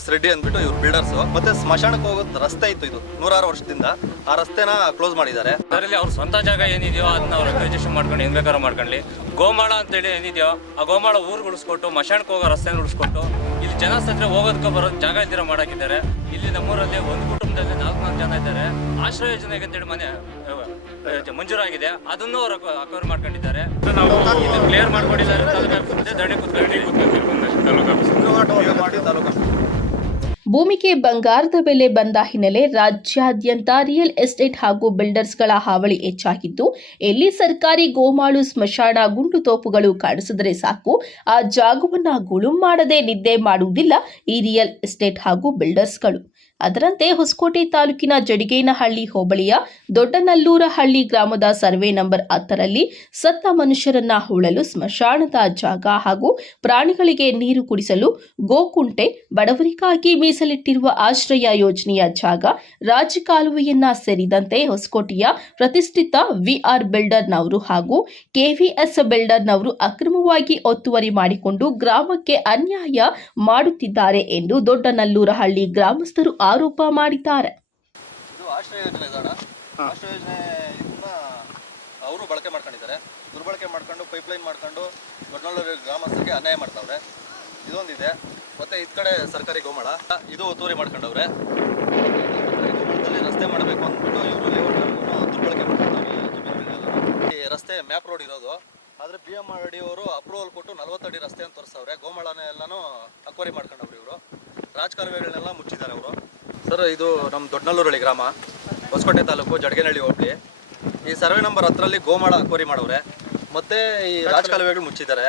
KVS Reddy ಅಂದ್ಬಿಟ್ಟು ಇವ್ರು builders. ಮತ್ತೆ ಸ್ಮಶಾನಕ್ಕೆ ಹೋಗೋದು ರಸ್ತೆ ಇತ್ತು, ಇದು 106 ವರ್ಷದಿಂದ ಆ ರಸ್ತೆನ ಕ್ಲೋಸ್ ಮಾಡಿದ್ದಾರೆ. ಅದರಲ್ಲಿ ಅವ್ರ ಸ್ವಂತ ಜಾಗ ಏನಿದೆಯೋ ಅದನ್ನ ಅವ್ರು ರಿಜಿಸ್ಟ್ರೇಷನ್ ಮಾಡ್ಕೊಂಡು ಏನ್ ಬೇಕಾದ್ರೂ ಮಾಡ್ಕೊಳ್ಳಿ. ಗೋಮಾಳ ಅಂತೇಳಿ ಏನಿದೆಯೋ ಆ ಗೋಮಾಳ ಊರು ಉಳಿಸ್ಕೊಟ್ಟು ಮಶಾನಕ್ಕೆ ಹೋಗೋ ರಸ್ತೆನ ಉಳಿಸ್ಕೊಟ್ಟು ಇಲ್ಲಿ ಜನ ಸತ್ರ ಹೋಗೋದಕ್ಕೆ ಬರೋ ಜಾಗ ಇದ್ದೀರ ಮಾಡಾಕಿದ್ದಾರೆ. ಇಲ್ಲಿ ನಮ್ಮೂರಲ್ಲಿ ಒಂದು ಕುಟುಂಬದಲ್ಲಿ 4 ಜನ ಇದ್ದಾರೆ. ಆಶ್ರಯ ಯೋಜನೆಗೆ ಅಂತೇಳಿ ಮನೆ ಮಂಜೂರಾಗಿದೆ, ಅದನ್ನು ಅವರು ಅಕ್ವೈರ್ ಮಾಡ್ಕೊಂಡಿದ್ದಾರೆ. ನಾವು ಇದನ್ನು ಕ್ಲಿಯರ್ ಮಾಡ್ಕೊಂಡಿದ್ದಾರೆ. ಧರಣಿ ಭೂಮಿಗೆ ಬಂಗಾರದ ಬೆಲೆ ಬಂದ ಹಿನ್ನೆಲೆ ರಾಜ್ಯಾದ್ಯಂತ ರಿಯಲ್ ಎಸ್ಟೇಟ್ ಹಾಗೂ ಬಿಲ್ಡರ್ಸ್ಗಳ ಹಾವಳಿ ಹೆಚ್ಚಾಗಿದ್ದು, ಎಲ್ಲಿ ಸರ್ಕಾರಿ ಗೋಮಾಳು ಸ್ಮಶಾನ ಗುಂಡು ತೋಪುಗಳು ಕಾಣಿಸಿದರೆ ಸಾಕು, ಆ ಜಾಗವನ್ನ ಗುಳುಂ ಮಾಡದೆ ನಿದ್ದೆ ಮಾಡುವುದಿಲ್ಲ ಈ ರಿಯಲ್ ಎಸ್ಟೇಟ್ ಹಾಗೂ ಬಿಲ್ಡರ್ಸ್ಗಳು. ಅದರಂತೆ ಹೊಸಕೋಟೆ ತಾಲೂಕಿನ ಜಡಿಗೇನಹಳ್ಳಿ ಹೋಬಳಿಯ ದೊಡ್ಡನಲ್ಲೂರಹಳ್ಳಿ ಗ್ರಾಮದ ಸರ್ವೆ ನಂಬರ್ 10ರಲ್ಲಿ ಸತ್ತ ಮನುಷ್ಯರನ್ನ ಹೂಳಲು ಸ್ಮಶಾನದ ಜಾಗ ಹಾಗೂ ಪ್ರಾಣಿಗಳಿಗೆ ನೀರು ಕುಡಿಸಲು ಗೋಕುಂಟೆ, ಬಡವರಿಗಾಗಿ ಮೀಸಲಿಟ್ಟಿರುವ ಆಶ್ರಯ ಯೋಜನೆಯ ಜಾಗ, ರಾಜಕಾಲುವೆಯನ್ನ ಸೇರಿದಂತೆ ಹೊಸಕೋಟೆಯ ಪ್ರತಿಷ್ಠಿತ ವಿಆರ್ ಬಿಲ್ಡರ್ನವರು ಹಾಗೂ ಕೆವಿಎಸ್ ಬಿಲ್ಡರ್ನವರು ಅಕ್ರಮವಾಗಿ ಒತ್ತುವರಿ ಮಾಡಿಕೊಂಡು ಗ್ರಾಮಕ್ಕೆ ಅನ್ಯಾಯ ಮಾಡುತ್ತಿದ್ದಾರೆ ಎಂದು ದೊಡ್ಡನಲ್ಲೂರಹಳ್ಳಿ ಗ್ರಾಮಸ್ಥರು ಆರೋಪ ಮಾಡಿದ್ದಾರೆ. ಇದು ಆಶ್ರಯ ಯೋಜನೆ ಆಶ್ರಯ ಯೋಜನೆ ಇದನ್ನ ಅವರು ಬಳಕೆ ಮಾಡ್ಕೊಂಡಿದ್ದಾರೆ. ದುರ್ಬಳಕೆ ಮಾಡ್ಕೊಂಡು ಪೈಪ್ಲೈನ್ ಮಾಡ್ಕೊಂಡು ದೊಡ್ಡನಲ್ಲೂರು ಗ್ರಾಮಸ್ಥರಿಗೆ ಅನ್ಯಾಯ ಮಾಡ್ತಾವ್ರೆ. ಇದೊಂದಿದೆ. ಮತ್ತೆ ಈ ಕಡೆ ಸರ್ಕಾರಿ ಗೋಮಾಳ ಇದು ಒತ್ತುವರಿ ಮಾಡ್ಕೊಂಡವ್ರೆ. ಗೋಮಾಳದಲ್ಲಿ ರಸ್ತೆ ಮಾಡಬೇಕು ಅಂದ್ಬಿಟ್ಟು ಇವರು ಲೇಔಟ್ ದುರ್ಬಳಕೆ ಮಾಡ್ಕೊಂಡವ್ರೆ. ಈ ರಸ್ತೆ ಮ್ಯಾಪ್ ರೋಡ್ ಇರೋದು, ಆದರೆ BMRD ಅವರು ಅಪ್ರೂವಲ್ ಕೊಟ್ಟು 40 ಅಡಿ ರಸ್ತೆ ಅಂತ ತೋರಿಸ್ತವ್ರೆ. ಗೋಮಾಳನ ಎಲ್ಲಾನು ಅಕ್ವೈರಿ ಮಾಡ್ಕೊಂಡವ್ರು ಇವರು. ರಾಜಕಾಲುವೆಗಳನ್ನೆಲ್ಲ ಮುಚ್ಚಿದ್ದಾರೆ ಅವರು. ಸರ್, ಇದು ನಮ್ಮ ದೊಡ್ಡನಲ್ಲೂರಹಳ್ಳಿ ಗ್ರಾಮ, ಹೊಸಕೋಟೆ ತಾಲೂಕು, ಜಡಿಗೇನಹಳ್ಳಿ ಹೋಬಳಿ. ಈ ಸರ್ವೆ ನಂಬರ್ 10ರಲ್ಲಿ ಗೋಮಾಳ ಅಕ್ವೈರಿ ಮಾಡವ್ರೆ. ಮತ್ತೆ ಈ ರಾಜಕಾಲುವೆಗಳು ಮುಚ್ಚಿದ್ದಾರೆ.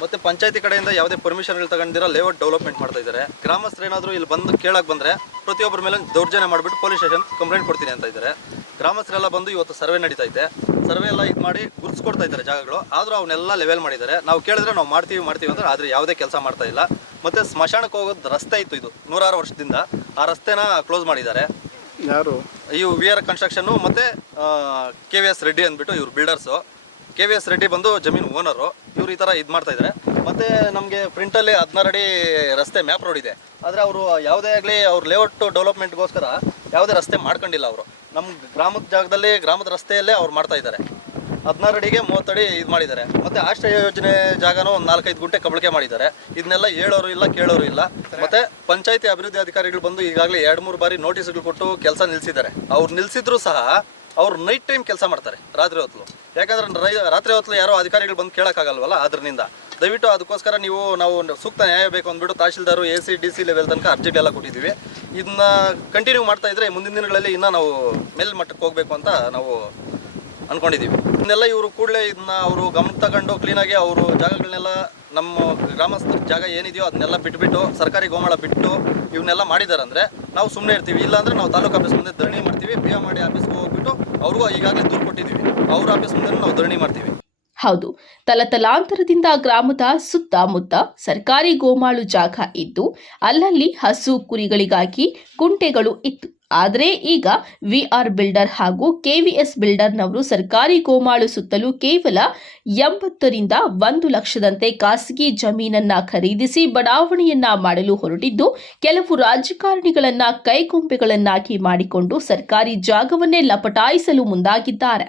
ಮತ್ತೆ ಪಂಚಾಯತಿ ಕಡೆಯಿಂದ ಯಾವುದೇ ಪರ್ಮಿಷನ್ಗಳು ತಗೊಂಡಿರೋ ಲೇಔಟ್ ಡೆವಲಪ್ಮೆಂಟ್ ಮಾಡ್ತಾ ಇದ್ದಾರೆ. ಗ್ರಾಮಸ್ಥರು ಏನಾದರೂ ಇಲ್ಲಿ ಬಂದು ಕೇಳಕ್ಕೆ ಬಂದರೆ ಪ್ರತಿಯೊಬ್ಬರ ಮೇಲೆ ದೌರ್ಜನ್ಯ ಮಾಡಿಬಿಟ್ಟು ಪೊಲೀಸ್ ಸ್ಟೇಷನ್ ಕಂಪ್ಲೇಂಟ್ ಕೊಡ್ತೀನಿ ಅಂತ ಇದ್ದಾರೆ. ಗ್ರಾಮಸ್ಥರೆಲ್ಲ ಬಂದು ಇವತ್ತು ಸರ್ವೆ ನಡೀತಾ ಇದೆ. ಸರ್ವೆ ಎಲ್ಲ ಇದು ಮಾಡಿ ಗುರುತಿಸ್ಕೊಡ್ತಾ ಇದ್ದಾರೆ ಜಾಗಗಳು. ಆದರೂ ಅವನ್ನೆಲ್ಲ ಲೆವೆಲ್ ಮಾಡಿದ್ದಾರೆ. ನಾವು ಕೇಳಿದ್ರೆ ನಾವು ಮಾಡ್ತೀವಿ ಅಂದ್ರೆ ಆದರೆ ಯಾವುದೇ ಕೆಲಸ ಮಾಡ್ತಾ ಇಲ್ಲ. ಮತ್ತು ಸ್ಮಶಾನಕ್ಕೆ ಹೋಗೋದು ರಸ್ತೆ ಇತ್ತು, ಇದು 106 ವರ್ಷದಿಂದ ಆ ರಸ್ತೆನ ಕ್ಲೋಸ್ ಮಾಡಿದ್ದಾರೆ. ಯಾರು? ಇವು ವಿಆರ್ ಕನ್ಸ್ಟ್ರಕ್ಷನ್ನು ಮತ್ತು KVS ರೆಡ್ಡಿ ಅಂದ್ಬಿಟ್ಟು ಇವ್ರು ಬಿಲ್ಡರ್ಸು. KVS ರೆಡ್ಡಿ ಬಂದು ಜಮೀನು ಓನರು. ಇವ್ರು ಈ ಥರ ಇದು ಮಾಡ್ತಾ ಇದ್ದಾರೆ. ಮತ್ತು ನಮಗೆ ಪ್ರಿಂಟಲ್ಲಿ 16 ಅಡಿ ರಸ್ತೆ ಮ್ಯಾಪ್ ರೋಡ್ ಇದೆ. ಆದರೆ ಅವರು ಯಾವುದೇ ಆಗಲಿ ಅವ್ರ ಲೇಔಟ್ ಡೆವಲಪ್ಮೆಂಟ್ಗೋಸ್ಕರ ಯಾವುದೇ ರಸ್ತೆ ಮಾಡ್ಕೊಂಡಿಲ್ಲ. ಅವರು ನಮ್ಮ ಗ್ರಾಮದ ಜಾಗದಲ್ಲಿ, ಗ್ರಾಮದ ರಸ್ತೆಯಲ್ಲೇ ಅವ್ರು ಮಾಡ್ತಾ ಇದ್ದಾರೆ. 16 ಅಡಿಗೆ 30 ಅಡಿ ಇದು ಮಾಡಿದ್ದಾರೆ. ಮತ್ತು ಆಶ್ರಯ ಯೋಜನೆ ಜಾಗನೂ ಒಂದು 4-5 ಗುಂಟೆ ಕಬಳಿಕೆ ಮಾಡಿದ್ದಾರೆ. ಇದನ್ನೆಲ್ಲ ಹೇಳೋರು ಇಲ್ಲ, ಕೇಳೋರು ಇಲ್ಲ. ಮತ್ತು ಪಂಚಾಯತಿ ಅಭಿವೃದ್ಧಿ ಅಧಿಕಾರಿಗಳು ಬಂದು ಈಗಾಗಲೇ 2-3 ಬಾರಿ ನೋಟಿಸ್ಗಳು ಕೊಟ್ಟು ಕೆಲಸ ನಿಲ್ಲಿಸಿದ್ದಾರೆ. ಅವ್ರು ನಿಲ್ಲಿಸಿದ್ರು ಸಹ ಅವ್ರು ನೈಟ್ ಟೈಮ್ ಕೆಲಸ ಮಾಡ್ತಾರೆ, ರಾತ್ರಿ ಹೊತ್ತು. ಯಾಕಂದ್ರೆ ರಾತ್ರಿ ಹೊತ್ತು ಯಾರೋ ಅಧಿಕಾರಿಗಳು ಬಂದು ಕೇಳೋಕ್ಕಾಗಲ್ವಲ್ಲ, ಅದರಿಂದ ದಯವಿಟ್ಟು ಅದಕ್ಕೋಸ್ಕರ ನಾವು ಸೂಕ್ತ ನ್ಯಾಯ ಬೇಕು ಅಂದ್ಬಿಟ್ಟು ತಹಶೀಲ್ದಾರು AC DC ಲೆವೆಲ್ ತನಕ ಅರ್ಜಿಟ್ ಎಲ್ಲ ಕೊಟ್ಟಿದ್ದೀವಿ. ಇದನ್ನ ಕಂಟಿನ್ಯೂ ಮಾಡ್ತಾ ಇದ್ರೆ ಮುಂದಿನ ದಿನಗಳಲ್ಲಿ ಇನ್ನೂ ನಾವು ಮೇಲ್ಮಟ್ಟಕ್ಕೆ ಹೋಗಬೇಕು ಅಂತ ನಾವು ಅಂದ್ಕೊಂಡಿದ್ದೀವಿ. ಇದನ್ನೆಲ್ಲ ಇವರು ಕೂಡಲೇ ಇದನ್ನ ಅವರು ಗಮನಕ್ಕೆ ತಗೊಂಡು ಕ್ಲೀನಾಗಿ ಅವರು ಜಾಗಗಳನ್ನೆಲ್ಲ, ನಮ್ಮ ಗ್ರಾಮಸ್ಥರ ಜಾಗ ಏನಿದೆಯೋ ಅದನ್ನೆಲ್ಲ ಬಿಟ್ಬಿಟ್ಟು ಸರ್ಕಾರಿ ಗೋಮಾಳ ಬಿಟ್ಟು ಇವನ್ನೆಲ್ಲ ಮಾಡಿದ್ದಾರೆ ಅಂದರೆ ನಾವು ಸುಮ್ಮನೆ ಇರ್ತೀವಿ. ಇಲ್ಲಾಂದರೆ ನಾವು ತಾಲೂಕು ಆಫೀಸ್ ಮುಂದೆ ಧರಣಿ ಮಾಡ್ತೀವಿ. BMRD ಆಫೀಸ್ಗೆ ಹೋಗ್ಬಿಟ್ಟು ಅವ್ರಿಗೂ ಈಗಾಗಲೇ ದೂರು ಕೊಟ್ಟಿದ್ದೀವಿ. ಅವ್ರ ಆಫೀಸ್ ಮುಂದೆ ನಾವು ಧರಣಿ ಮಾಡ್ತೀವಿ. ಹೌದು, ತಲತಲಾಂತರದಿಂದ ಗ್ರಾಮದ ಸುತ್ತಮುತ್ತ ಸರ್ಕಾರಿ ಗೋಮಾಳು ಜಾಗ ಇದ್ದು ಅಲ್ಲಲ್ಲಿ ಹಸು ಕುರಿಗಳಿಗಾಗಿ ಕುಂಟೆಗಳು ಇತ್ತು. ಆದರೆ ಈಗ ವಿಆರ್ ಬಿಲ್ಡರ್ ಹಾಗೂ KVS ಬಿಲ್ಡರ್ನವರು ಸರ್ಕಾರಿ ಗೋಮಾಳು ಸುತ್ತಲೂ ಕೇವಲ 80ರಿಂದ 1 ಲಕ್ಷದಂತೆ ಖಾಸಗಿ ಜಮೀನನ್ನ ಖರೀದಿಸಿ ಬಡಾವಣೆಯನ್ನ ಮಾಡಲು ಹೊರಟಿದ್ದು, ಕೆಲವು ರಾಜಕಾರಣಿಗಳನ್ನ ಕೈಗೊಂಬೆಗಳನ್ನಾಗಿ ಮಾಡಿಕೊಂಡು ಸರ್ಕಾರಿ ಜಾಗವನ್ನೇ ಲಪಟಾಯಿಸಲು ಮುಂದಾಗಿದ್ದಾರೆ.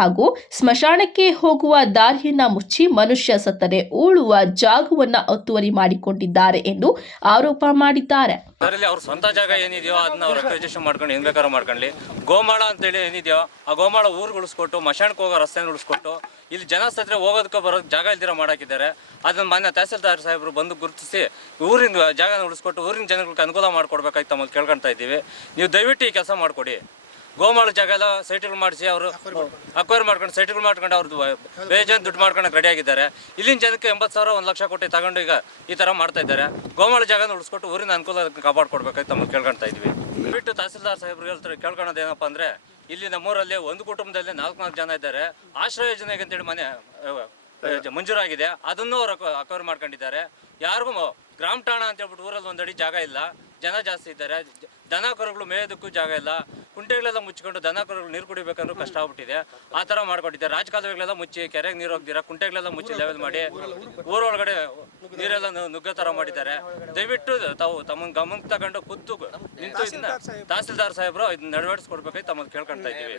ಹಾಗೂ ಸ್ಮಶಾನಕ್ಕೆ ಹೋಗುವ ದಾರಿಯನ್ನ ಮುಚ್ಚಿ ಮನುಷ್ಯ ಸತ್ತರೆ ಉಳುವ ಜಾಗವನ್ನ ಒತ್ತುವರಿ ಮಾಡಿಕೊಂಡಿದ್ದಾರೆ ಎಂದು ಆರೋಪ ಮಾಡಿದ್ದಾರೆ. ಅದರಲ್ಲಿ ಅವ್ರ ಸ್ವಂತ ಜಾಗ ಏನಿದೆಯೋ ಅದನ್ನ ಅವ್ರು ರಿಜಿಸ್ಟ್ರೇಷನ್ ಮಾಡ್ಕೊಂಡು ಏನ್ ಬೇಕಾದ್ರೂ ಮಾಡ್ಕೊಳ್ಳಿ. ಗೋಮಾಳ ಅಂತೇಳಿ ಏನಿದೆಯೋ ಆ ಗೋಮಾಳ ಊರು ಉಳಿಸ್ಕೊಟ್ಟು ಮಶಾನಕ್ಕೆ ಹೋಗೋ ರಸ್ತೆನ ಉಳಿಸ್ಕೊಟ್ಟು ಇಲ್ಲಿ ಜನ ಸತ್ರ ಹೋಗೋದಕ್ಕೆ ಬರೋ ಜಾಗ ಇಲ್ದಿರ ಮಾಡಾಕಿದ್ದಾರೆ. ಅದನ್ನ ಮಾನ್ಯ ತಹಸೀಲ್ದಾರ್ ಸಾಹೇಬರು ಬಂದು ಗುರುತಿಸಿ ಊರಿನ ಜಾಗನ ಉಳಿಸ್ಕೊಟ್ಟು ಊರಿನ ಜನಗಳಿಗೆ ಅನುಕೂಲ ಮಾಡ್ಕೊಡ್ಬೇಕಾಗಿ ತಮ್ಮಲ್ಲಿ ಕೇಳ್ಕೊಳ್ತಾ ಇದ್ದೀವಿ. ನೀವು ದಯವಿಟ್ಟು ಈ ಕೆಲಸ ಮಾಡಿಕೊಡಿ. ಗೋಮಾಳ ಜಾಗ ಎಲ್ಲ ಸೈಟ್ಗಳು ಮಾಡಿಸಿ ಅವರು ಅಕ್ವೈರ್ ಮಾಡ್ಕೊಂಡು ಸೈಟ್ಗಳು ಮಾಡ್ಕೊಂಡು ಅವ್ರದ್ದು ಬೇಜಾನ್ ದುಡ್ಡು ಮಾಡ್ಕೊಳಕ್ಕೆ ರೆಡಿ ಆಗಿದ್ದಾರೆ. ಇಲ್ಲಿನ ಜನಕ್ಕೆ 80,000 1 ಲಕ್ಷ ಕೊಟ್ಟು ತಗೊಂಡು ಈಗ ಈ ಥರ ಮಾಡ್ತಾ ಇದ್ದಾರೆ. ಗೋಮಾಳ ಜಾಗನ ಉಳಿಸ್ಕೊಟ್ಟು ಊರಿನ ಅನುಕೂಲ ಕಾಪಾಡ್ಕೊಡ್ಬೇಕಾಗಿ ತಮ್ಮಲ್ಲಿ ಕೇಳ್ಕೊಳ್ತಾ ಇದ್ವಿ. ಬಿಟ್ಟು ತಹಸೀಲ್ದಾರ್ ಸಾಹೇಬ್ರಿಗೆ ಕೇಳ್ಕೊಳೋದು ಏನಪ್ಪ ಅಂದರೆ, ಇಲ್ಲಿ ನಮ್ಮೂರಲ್ಲಿ ಒಂದು ಕುಟುಂಬದಲ್ಲಿ 4 ಜನ ಇದ್ದಾರೆ. ಆಶ್ರಯ ಯೋಜನೆಗೆ ಅಂತೇಳಿ ಮನೆ ಮಂಜೂರಾಗಿದೆ, ಅದನ್ನು ಅವರು ಅಕ್ವೈರ್ ಮಾಡ್ಕೊಂಡಿದ್ದಾರೆ. ಯಾರಿಗೂ ಗ್ರಾಮ ಠಾಣ ಅಂತ ಹೇಳ್ಬಿಟ್ಟು ಊರಲ್ಲಿ 1 ಅಡಿ ಜಾಗ ಇಲ್ಲ. ಜನ ಜಾಸ್ತಿ ಇದ್ದಾರೆ. ದನ ಕರುಗಳು ಮೇಯೋದಕ್ಕೂ ಜಾಗ ಇಲ್ಲ. ಕುಂಟೆಗಳೆಲ್ಲ ಮುಚ್ಚಿಕೊಂಡು ದನ ಕರುಗಳು ನೀರು ಕುಡಿಬೇಕಂದ್ರೂ ಕಷ್ಟ ಆಗ್ಬಿಟ್ಟಿದೆ. ಆ ಥರ ಮಾಡ್ಕೊಂಡಿದ್ದಾರೆ. ರಾಜಕಾಲುವೆಗಳೆಲ್ಲ ಮುಚ್ಚಿ ಕೆರೆಗೆ ನೀರು ಹೋಗ್ದಿರ ಕುಂಟೆಗಳೆಲ್ಲ ಮುಚ್ಚಿ ಲೆವೆಲ್ ಮಾಡಿ ಊರೊಳಗಡೆ ನೀರೆಲ್ಲ ನುಗ್ಗೋ ಥರ ಮಾಡಿದ್ದಾರೆ. ದಯವಿಟ್ಟು ತಾವು ತಮ್ಮನ್ನು ಗಮನಕ್ಕೆ ತಗೊಂಡು ಖುದ್ದು ನಿಂತು ತಹಸೀಲ್ದಾರ್ ಸಾಹೇಬರು ಇದನ್ನ ನಡವಡಿಸ್ಕೊಡ್ಬೇಕಾಗಿ ತಮ್ಮನ್ನು ಕೇಳ್ಕೊಳ್ತಾ ಇದ್ದೀವಿ.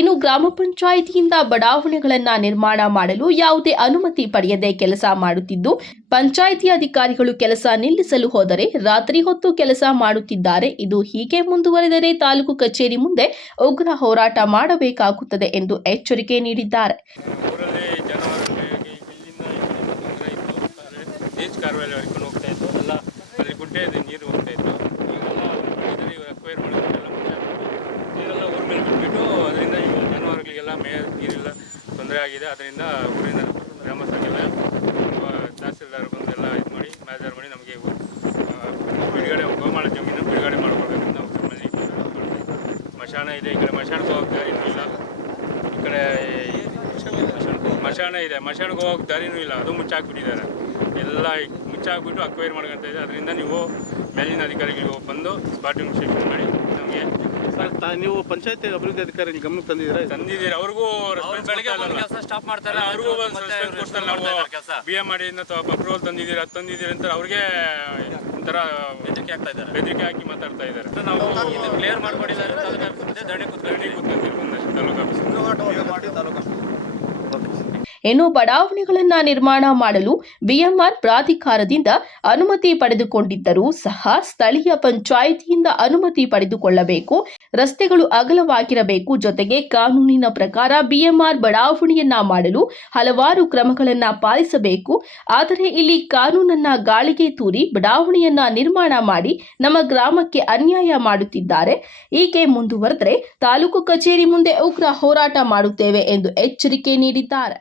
ಇನ್ನು ಗ್ರಾಮ ಪಂಚಾಯಿತಿಯಿಂದ ಬಡಾವಣೆಗಳನ್ನ ನಿರ್ಮಾಣ ಮಾಡಲು ಯಾವುದೇ ಅನುಮತಿ ಪಡೆಯದೆ ಕೆಲಸ ಮಾಡುತ್ತಿದ್ದು, ಪಂಚಾಯಿತಿ ಅಧಿಕಾರಿಗಳು ಕೆಲಸ ನಿಲ್ಲಿಸಲು ಹೋದರೆ ರಾತ್ರಿ ಹೊತ್ತು ಕೆಲಸ ಮಾಡುತ್ತಿದ್ದಾರೆ. ಇದು ಹೀಗೆ ಮುಂದುವರೆದರೆ ತಾಲೂಕು ಕಚೇರಿ ಮುಂದೆ ಉಗ್ರ ಹೋರಾಟ ಮಾಡಬೇಕಾಗುತ್ತದೆ ಎಂದು ಎಚ್ಚರಿಕೆ ನೀಡಿದ್ದಾರೆ. ಹೋಗ್ತಾ ಇತ್ತು ಎಲ್ಲ ಅಲ್ಲಿ ಗುಡ್ಡೆ ನೀರು ಹೋಗ್ತಾ ಇತ್ತು. ಅಕ್ವೈರ್ ಮಾಡಿಕೊಂಡೆಲ್ಲ ನೀರೆಲ್ಲ ಊರ ಮೇಲೆ ಬಿಟ್ಬಿಟ್ಟು ಅದರಿಂದ ಈಗ ಜಾನುವಾರುಗಳಿಗೆಲ್ಲ ನೀರೆಲ್ಲ ತೊಂದರೆ ಆಗಿದೆ. ಅದರಿಂದ ಊರಿನ ಗ್ರಾಮಸ್ಥರಿಗೆಲ್ಲ ತಹಸೀಲ್ದಾರ್ ಬಂದೆಲ್ಲ ಇದು ಮಾಡಿ ಮೇಜರ್ ಮಾಡಿ ನಮಗೆ ಬಿಡುಗಡೆ ಗೋಮಾಳ ಜಮೀನು ಬಿಡುಗಡೆ ಮಾಡ್ಕೊಳ್ಬೇಕು ನಾವು ನಮ್ಮಲ್ಲಿ ಮಶಾನ ಇದೆ. ಈ ಕಡೆ ಮಶಾಣಕ್ಕೆ ಹೋಗಕ್ಕೆ ದಾರಿನೂ ಇಲ್ಲ. ಈ ಕಡೆ ಮಶಾನ ಇದೆ, ಮಶಾಣಕ್ಕೆ ಹೋಗಕ್ಕೆ ದಾರಿನೂ ಇಲ್ಲ. ಅದು ಮುಚ್ಚಾಕ್ಬಿಟ್ಟಿದ್ದಾರೆ. ಎಲ್ಲ ಮುಚ್ಚಾಕ್ಬಿಟ್ಟು ಅಕ್ವೈರ್ ಮಾಡ್ಕೊತಾ ಇದೆ. ಅದರಿಂದ ನೀವು ಮೇಲಿನ ಅಧಿಕಾರಿಗಳಿಗೆ ಬಂದು ಸ್ಪಾಟ್ ಇನ್ಸ್ಪೆಕ್ಷನ್ ಮಾಡಿ ನಮಗೆ ನೀವು ಪಂಚಾಯತ್ ಅಭಿವೃದ್ಧಿ ಅಧಿಕಾರಿ ಗಮನಕ್ಕೆ ತಂದಿದ್ದೀರಿ. ಅವ್ರಿಗೂ ಸ್ಟಾಪ್ ಮಾಡ್ತಾರೆ. ಅವ್ರಿಗೂ ನಾವು ಬಿ ಎಂ ಮಾಡಿ ಅಪ್ರೂವಲ್ ತಂದಿದ್ದೀರಿ, ಅದು ತಂದಿದ್ದೀರಿ ಅಂತ ಅವ್ರಿಗೆ ಒಂಥರ ಬೆದರಿಕೆ ಹಾಕಿ ಮಾತಾಡ್ತಾ ಇದ್ದಾರೆ. ನಾವು ಕ್ಲಿಯರ್ ಮಾಡ್ಕೊಂಡಿದ್ದಾರೆ. ಧರಣಿ ಕೂತ್ಕೊಂತೀವಿ ಒಂದಷ್ಟು ತಾಲೂಕು ಆಫೀಸ್. ಇನ್ನು ಬಡಾವಣೆಗಳನ್ನ ನಿರ್ಮಾಣ ಮಾಡಲು ಬಿಎಂಆರ್ ಪ್ರಾಧಿಕಾರದಿಂದ ಅನುಮತಿ ಪಡೆದುಕೊಂಡಿದ್ದರೂ ಸಹ ಸ್ಥಳೀಯ ಪಂಚಾಯಿತಿಯಿಂದ ಅನುಮತಿ ಪಡೆದುಕೊಳ್ಳಬೇಕು. ರಸ್ತೆಗಳು ಅಗಲವಾಗಿರಬೇಕು. ಜೊತೆಗೆ ಕಾನೂನಿನ ಪ್ರಕಾರ ಬಿಎಂಆರ್ ಬಡಾವಣೆಯನ್ನ ಮಾಡಲು ಹಲವಾರು ಕ್ರಮಗಳನ್ನ ಪಾಲಿಸಬೇಕು. ಆದರೆ ಇಲ್ಲಿ ಕಾನೂನನ್ನ ಗಾಳಿಗೆ ತೂರಿ ಬಡಾವಣೆಯನ್ನ ನಿರ್ಮಾಣ ಮಾಡಿ ನಮ್ಮ ಗ್ರಾಮಕ್ಕೆ ಅನ್ಯಾಯ ಮಾಡುತ್ತಿದ್ದಾರೆ. ಹೀಗೆ ಮುಂದುವರೆದರೆ ತಾಲೂಕು ಕಚೇರಿ ಮುಂದೆ ಉಗ್ರ ಹೋರಾಟ ಮಾಡುತ್ತೇವೆ ಎಂದು ಎಚ್ಚರಿಕೆ ನೀಡಿದ್ದಾರೆ.